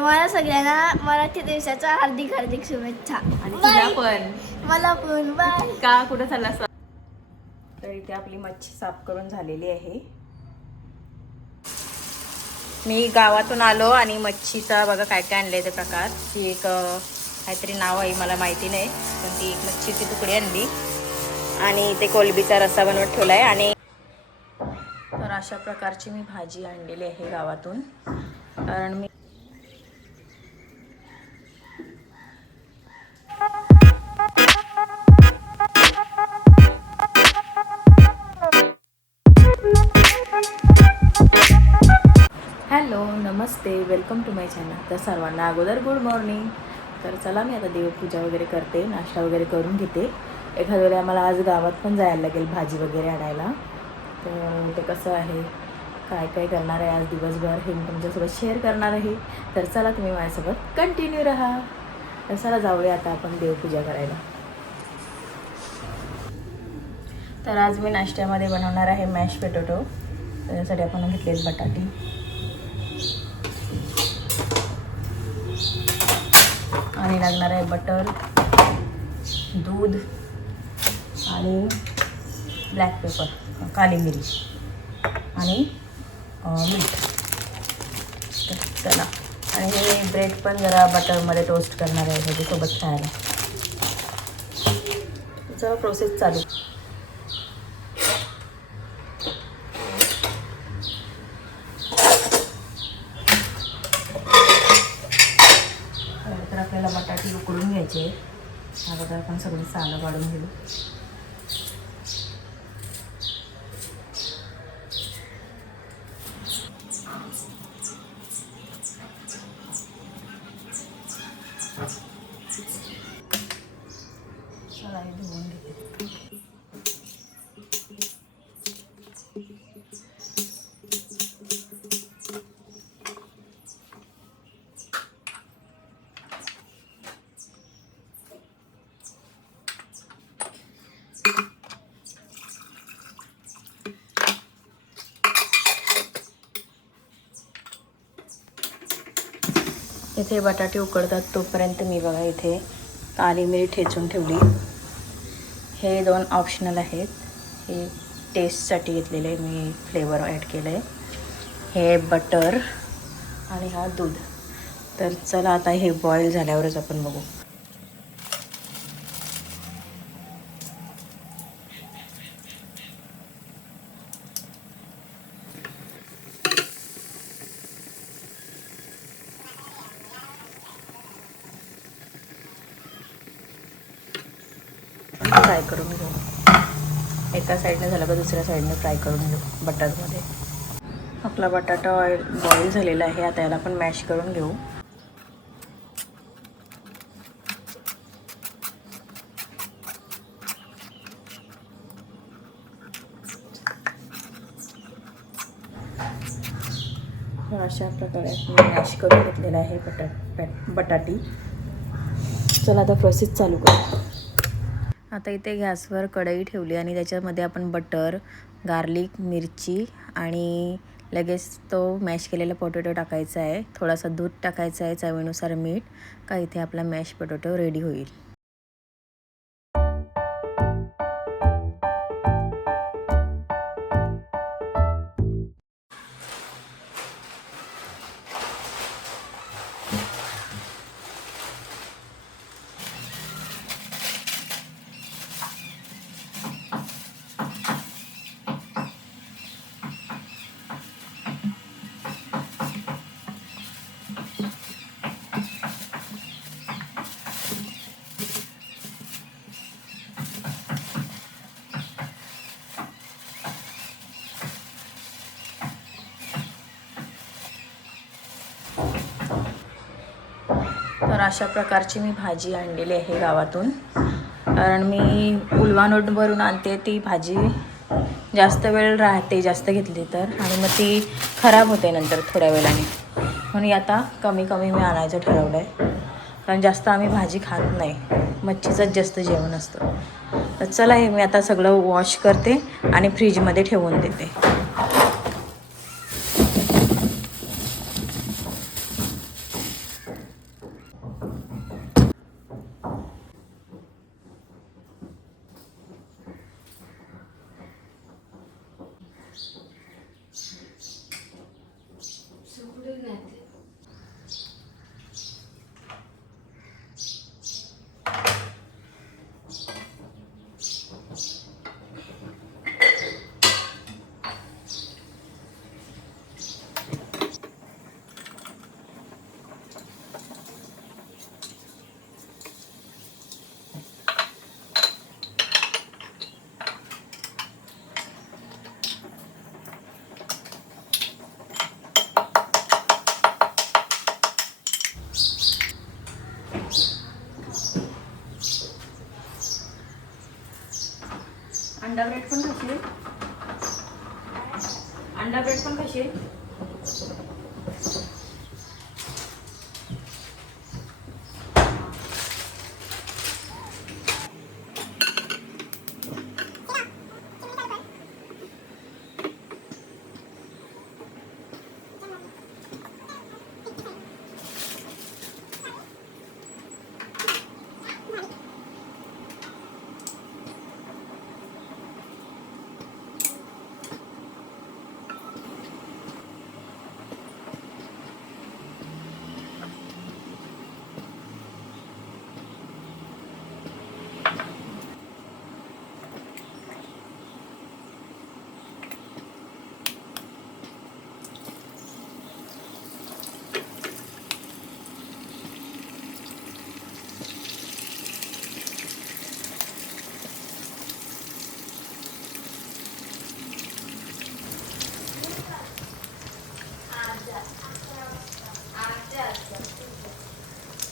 तुम्हाला सगळ्यांना मराठी दिवसाच्या हार्दिक हार्दिक शुभेच्छा. आणि तुला पण. मला पण बाय. का कुठं चालला? तर इथे आपली मच्छी साफ करून झालेली आहे. मी गावातून आलो आणि मच्छीचा बघा काय काय आणले ते प्रकार. ती एक काहीतरी नाव आहे मला माहिती नाही, पण ती एक मच्छीची तुकडी आणली आणि ते कोलबीचा रस्सा बनवत ठेवला आहे. आणि तर अशा प्रकारची मी भाजी आणलेली आहे गावातून. कारण मी हॅलो नमस्ते, वेलकम टू माय चॅनल. तर सर्वांना अगोदर गुड मॉर्निंग. तर चला मी आता देवपूजा वगैरे करते, नाश्ता वगैरे करून घेते. एखाद्या वेळेला मला आज गावात पण जायला लागेल भाजी वगैरे आणायला. तर ते कसं आहे, काय काय करणार आहे आज दिवसभर हे मी तुमच्यासोबत शेअर करणार आहे. तर चला तुम्ही माझ्यासोबत कंटिन्यू राहा. तर चला जाऊया आता आपण देवपूजा करायला. तर आज मी नाश्त्यामध्ये बनवणार आहे मॅश पोटॅटो. त्याच्यासाठी आपण घेतलेत बटाटे आणि लागणार आहे बटर, दूध आणि ब्लॅक पेपर, काली मिरी आणि मीठ. तर चला. आणि हे ब्रेड पण जरा बटरमध्ये टोस्ट करणार आहे त्याच्यासोबत खायला. चला प्रोसेस चालू. तर आपल्याला बटाटे उकडून घ्यायचे. अगोदर आपण सगळी सालं काढून घेऊ. चला हे धुवून घेते. इथे बटाटे उकडतात तोपर्यंत मी बघा इथे काली मिरी ठेचून ठेवली. हे 2 ऑप्शनल आहेत. हे टेस्टसाठी घेतलेले आहे, मी फ्लेवर ॲड केलं आहे. हे बटर आणि हा दूध. तर चला आता हे बॉईल झाल्यावरच आपण बघू. फ्राय करून घेऊ. एका साईडने झालं का दुसऱ्या साईडने फ्राय करून घेऊ बटरमध्ये. आपला बटाटा बॉईल झालेला आहे. आता याला आपण मॅश करून घेऊ. अशा प्रकारे मी मॅश करून घेतलेला आहे बटाटी. चला आता प्रोसेस चालू करू. आता इथे गॅसवर कढई ठेवली आणि त्याच्यामध्ये आपण बटर, गार्लिक, मिरची आणि लगेच तो मॅश केलेला पोटॅटो टाकायचा आहे. थोडासा दूध टाकायचा आहे, चवीनुसार मीठ. का इथे आपला मॅश पोटॅटो रेडी होईल. तर अशा प्रकारची मी भाजी आणलेली आहे गावातून. कारण मी उलवानोटवरून आणते ती भाजी. जास्त वेळ राहते जास्त घेतली तर, आणि मग ती खराब होते नंतर थोड्या वेळाने. म्हणून आता कमी कमी मी आणायचं ठरवलं आहे. कारण जास्त आम्ही भाजी खात नाही, मच्छीचंच जास्त जेवण असतं. तर चला हे मी आता सगळं वॉश करते आणि फ्रीजमध्ये ठेवून देते. अंडा ब्रेड पण खाशील? अंडा ब्रेड पण खाशील?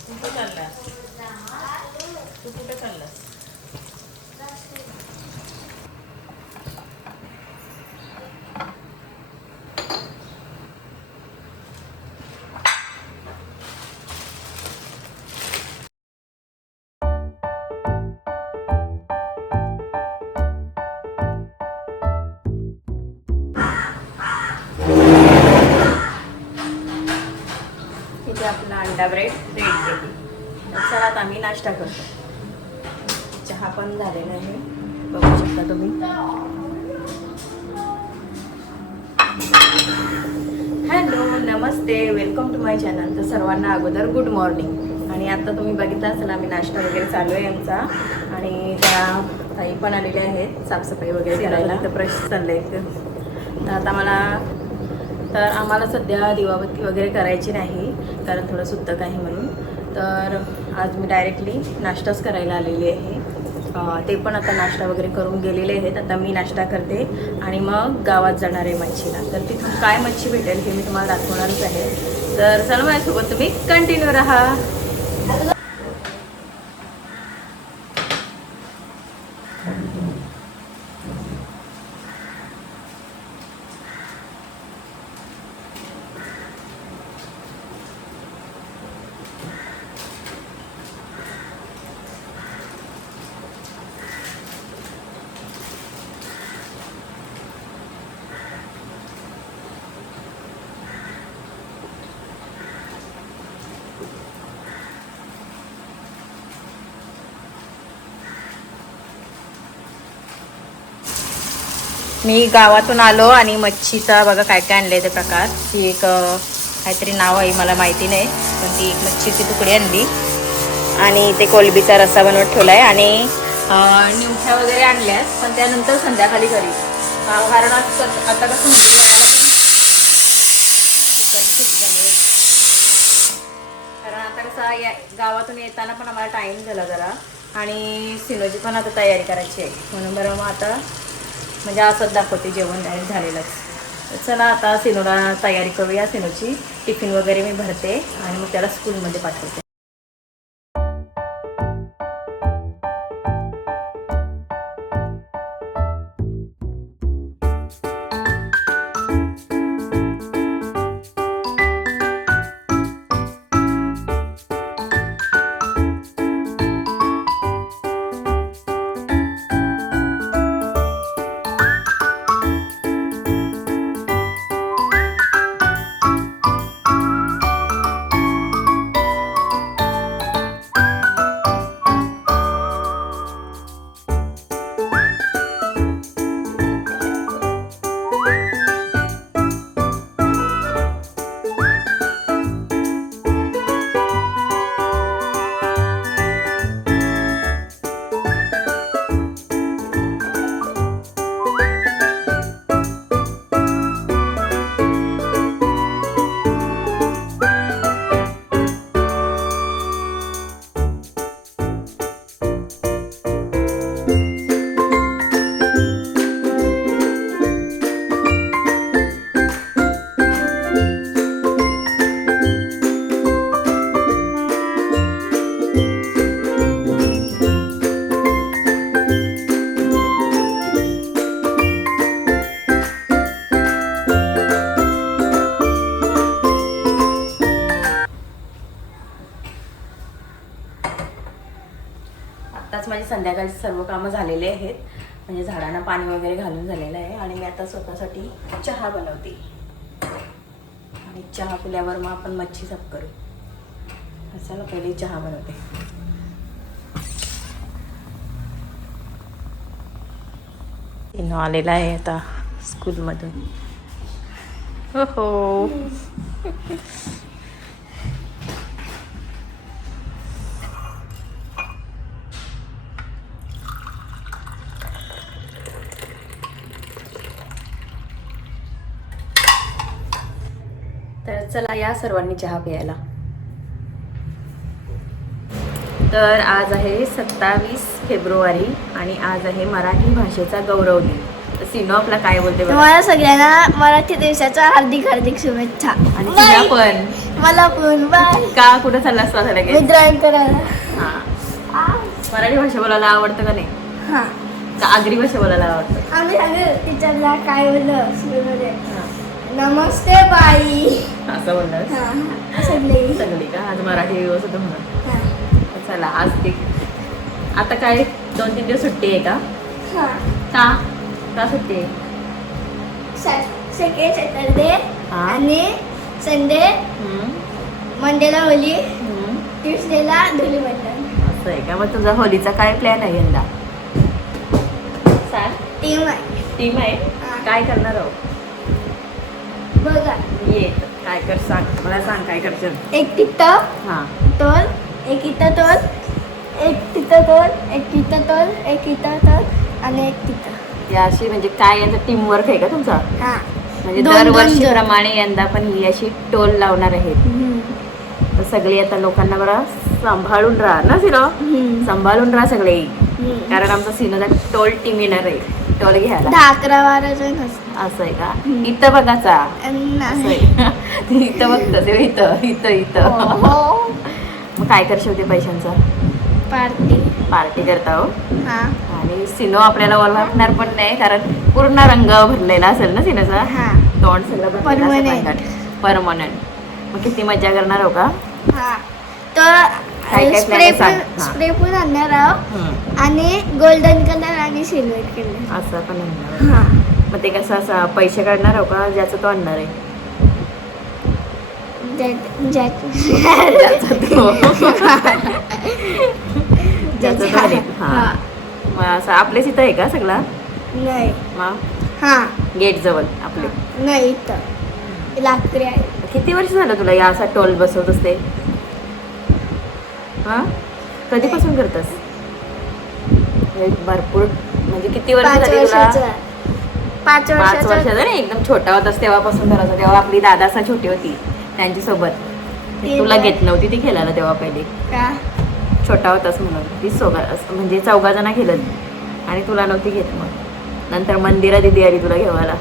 कुठे चाललास? तू कुठे चाललास? इथे आपला अंडा ब्रेड रेडी केली. चला आता आम्ही नाश्ता करतो. चहा पण झालेला आहे, बघू शकता तुम्ही. हॅलो, नमस्ते, वेलकम टू माय चॅनल. तर सर्वांना अगोदर गुड मॉर्निंग. आणि आता तुम्ही बघितलं असेल आम्ही नाश्ता वगैरे चालू आहे आमचा. आणि त्या ताई पण आलेल्या आहेत साफसफाई वगैरे करायला. तर ब्रश चालले तर आता आम्हाला सध्या दिवाबत्ती वगैरे करायची नाही, कारण थोडं सुतक आहे म्हणून. तर आज मी डायरेक्टली नाश्ताच करायला आलेली आहे. ते पण आता नाश्ता वगैरे करून गेलेले आहेत. आता मी नाश्ता करते आणि मग गावात जाणार आहे मच्छीला. तर तिथून काय मच्छी भेटेल हे मी तुम्हाला दाखवणारच आहे. तर चला माझ्यासोबत तुम्ही कंटिन्यू राहा. मी गावातून आलो आणि मच्छीचा बघा काय काय आणले ते प्रकार. ही एक काहीतरी नाव आहे मला माहिती नाही, पण ती एक मच्छीची तुकडी आणली आणि ते कोलबीचा रस्सा बनवत ठेवला आहे. आणि निवठ्या वगैरे आणल्यात, पण त्यानंतर संध्याकाळी घरी. कारण आता कसं म्हणजे कारण आता कसं गावातून येताना पण आम्हाला टाईम झाला जरा, आणि सिनोची पण आता तयारी करायची आहे म्हणून बरं मग आता म्हणजे असंच दाखवते जेवण डायरेक्ट झालेलंच. तर चला आता सिनोला तयारी करूया. सिनोची टिफिन वगैरे मी भरते आणि मग त्याला स्कूलमध्ये पाठवते. आत्ताच माझी संध्याकाळची सर्व कामं झालेले आहेत. म्हणजे झाडांना पाणी वगैरे घालून झालेलं आहे आणि मी आता स्वतःसाठी चहा बनवते. आणि चहा पिल्यावर मग आपण मच्छी साफ करू. चला पहिले चहा बनवते. इनो आलेला आहे आता स्कूलमधून. हो हो. तर चला या सर्वांनी चहा प्यायला. तर आज आहे 27 फेब्रुवारी आणि आज आहे मराठी भाषेचा गौरव दिन. तर सिनो आपला काय बोलते बघा. तुम्हाला सगळ्यांना मराठी दिवसाच्या हार्दिक हार्दिक शुभेच्छा. आणि तुला पण. मला पण बाय. का कुठं चालला असता लगेच? मी ड्रॉइंग करायला. हा. मराठी भाषा बोलायला आवडतं का नाही? हा. का आगरी भाषा बोलायला आवडतं? आम्ही सांगू टीचरला काय बोललं स्कूलमध्ये. नमस्ते बाई असं बोलणार सगळे सगळी का आज मराठी दिवस होतं म्हणून. हा. चला आज ते आता काय 2-3 दिवस सुट्टी आहे का? हा. का सुट्टी आहे? सेकंड सॅटरडे हा. आणि संडे. मंडेला होली. ट्युसडेला धुली बंधन. असं आहे का? मग तुझा होलीचा काय प्लॅन आहे यंदा? सांग. टीम आहे. टीम आहे. हा. काय करणार आहो? बघा ये काय कर सांग मला. सांग काय करशील? एक तिथं हां तोल, एक इथं तोल, एक तिथं तोल, एक तिथं तोल, एक इथं तोल आणि एक तिथं. या अशी म्हणजे काय याचा टीमवर्क आहे का तुमचा? हा. म्हणजे दोन- दोन- दरवर्षीप्रमाणे यंदा पण ही अशी टोल लावणार आहेत. तर सगळी आता लोकांना बरं सांभाळून राहा ना सिनो. सांभाळून राहा सगळे. कारण आमचा सिनोचा टोल टीम येणार आहे टोल घ्यायला. 10-11-12 जण असतात. असं आहे का? इथं बघाचा असं नाही. आहे. इथं बघतस इथं इथं इथं. हो. मग काय करशील ते पैशांचा? पार्टी करता हो. हा. आणि सिनो आपल्याला ओळखणार पण नाही कारण पूर्ण रंग भरलेला असेल ना सिनोचा. हा. तोंड सगळं Permanent. परमनंट. मग किती मजा करणार हो का? हा. तर काय काय plan आहे सांग. हा. स्प्रे पण आणणार आहोत आणि गोल्डन कलर आणि सिल्वर कलर. असं पण आणणार. हा. मग ते कसं असं पैसे काढणार हो का ज्याचं तो आणणार आहे? ज्याचा तो. ज्याचं तो आहे. हा. मग असं आपल्याच इथं आहे का सगळा? नाही. मग हा. गेट जवळ आपले. नाही इथं लाकडी आहे. किती वर्ष झालं तुला या असा टोल बसवत असते? हा कधीपासून करतस? भरपूर म्हणजे किती वर्ष 5 झाली तुला? वर्षाचा. 5 5 वर्षाचा. वर्षाचा नाही एकदम छोटा होतास तेव्हापासून करायचा. तेव्हा आपली दादासा छोटी होती त्यांच्यासोबत. तुला घेत नव्हती ती खेळायला तेव्हा पहिले. का? छोटा होतास म्हणून ती म्हणजे 4 जण खेळत आणि तुला नव्हती घेत. मग नंतर मंदिरा दिदी आली तुला घेवायला.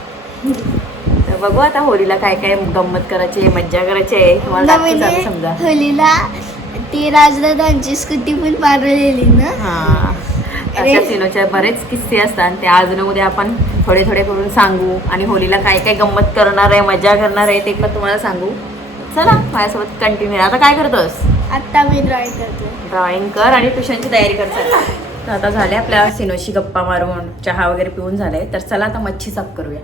तर बघू आता होळीला काय काय गंमत करायची मज्जा करायची आहे तुम्हाला दाखवूच आता समजा. होलीला ती राजदादांची स्कूटी पण पारवलेली ना. हा अशा सिनोचे बरेच किस्से असतात. ते आज न उद्या आपण थोडे थोडे करून सांगू आणि होलीला काय काय गंमत करणार आहे मजा करणार आहे ते पण तुम्हाला सांगू. चला माझ्यासोबत कंटिन्यू. आता काय करतोस? आता मी ड्रॉइंग करते. ड्रॉइंग कर आणि ट्युशनची तयारी कर. चला तर आता झाले आपल्या सिनोशी गप्पा मारून चहा वगैरे पिऊन झाले. तर चला आता मच्छी साफ करूया.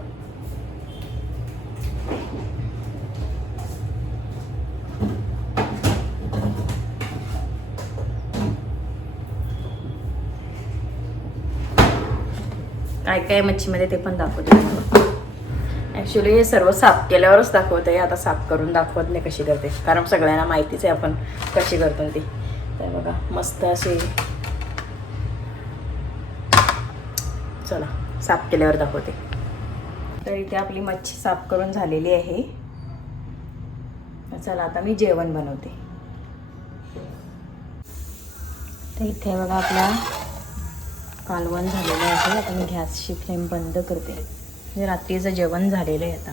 काय काय मच्छीमध्ये ते पण दाखवते. ॲक्च्युली हे सर्व साफ केल्यावरच दाखवत आहे. आता साफ करून दाखवत नाही कशी करते कारण सगळ्यांना माहितीच आहे आपण कशी करतो ती. तर बघा मस्त असे. चला साफ केल्यावर दाखवते. तर इथे आपली मच्छी साफ करून झालेली आहे. चला आता मी जेवण बनवते. तर इथे बघा आपल्या कालवण झालेलं आहे. आता मी गॅसची फ्लेम बंद करते. म्हणजे रात्रीचं जेवण झालेलं आहे आता.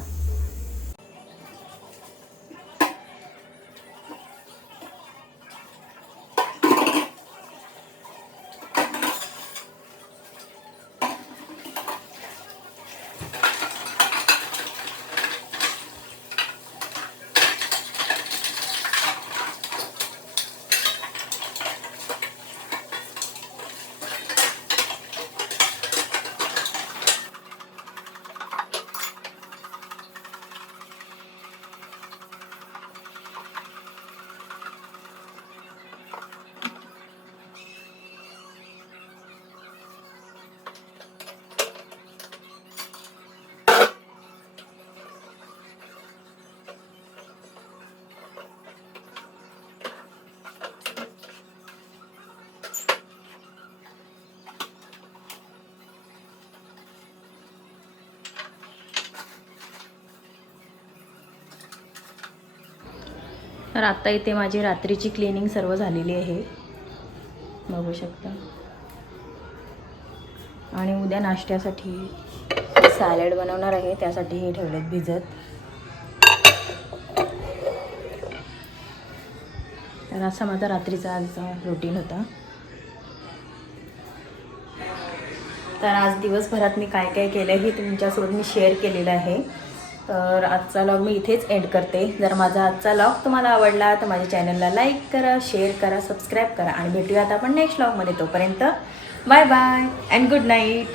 तर आत्ता इथे माझी रात्रीची क्लिनिंग सर्व झालेली आहे, बघू शकता. आणि उद्या नाश्त्यासाठी सॅलड बनवणार आहे, त्यासाठी हे ठेवलेत भिजत. तर असा माझा रात्रीचा आजचा रुटीन होता. तर आज दिवसभरात मी काय काय केलं हे तुमच्यासोबत मी शेअर केलेलं आहे. तर आजचा व्लॉग मी इथेच एंड करते. जर माझा आजचा व्लॉग तुम्हाला आवडला तर माझ्या चॅनलला लाईक करा, शेअर करा, सबस्क्राईब करा आणि भेटूयात आपण नेक्स्ट व्लॉगमध्ये. तोपर्यंत bye bye and good night.